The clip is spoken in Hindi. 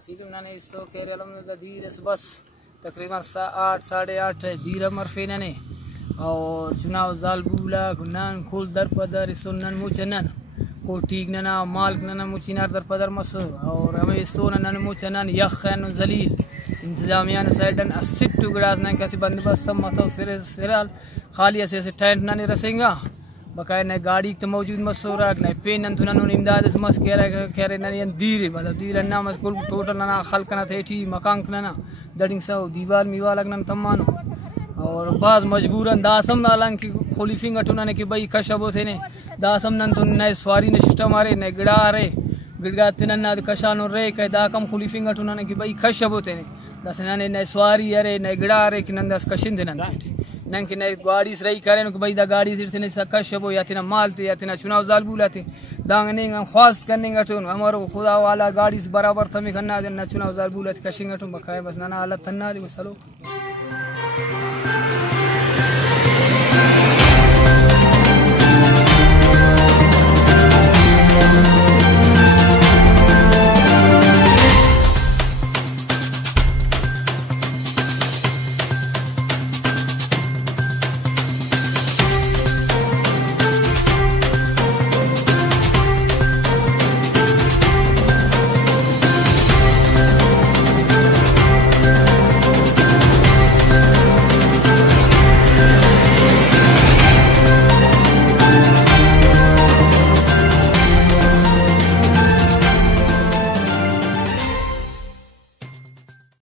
वसील ने इस तो कह रहे दीर बस तकरीबन 8 साढ़े 8 दीर मरफे ने और चुनाव जाल बूला गुनान खोल दर पदर सुनन मुचनन को ठीक नना मालिक नना मुचिनार दर पदर मस और हमें इस तो नन मुचनन यखन जलील इंतजामिया ने साइडन असिट टुकड़ास न कैसे बंदोबस्त सब मतलब फिर खाली ऐसे टेंट ना नहीं रसेंगा बकाया न गाड़ी तो मौजूद मसूरा न पेन तुना नु इमदाद मस कह रहे न दीर मतलब दीर ना मस कुल टोटल ना खल्क ना थे ठी मकान ना दडिंग सो दीवार मीवा लगन तमानो और बाज मजबूरन दासम नालंग की खोलीफिंग अटुना ने कि भाई कशबो थे ने दासम नन तो न सवारी ने सिस्टम आरे न गिड़ा रे गिड़गा तिनन ना कशानो रे कह दाकम खोलीफिंग अटुना ने कि भाई कशबो थे ने दस न सवारी अरे न गिड़ा रे कि नंदस कशिंद नन नंग कि न गाड़ी से रही करे भाई दा गाड़ी से ने कशबो या तिना माल थे या तिना चुनाव जाल बुला थे दांगने ख्वास करने गटुन हमारो खुदा वाला गाड़ी से बराबर थमे खन्ना न चुनाव जाल बुला थे कशिंग अटुन बखाए बस ना हालत थन्ना दे मसलो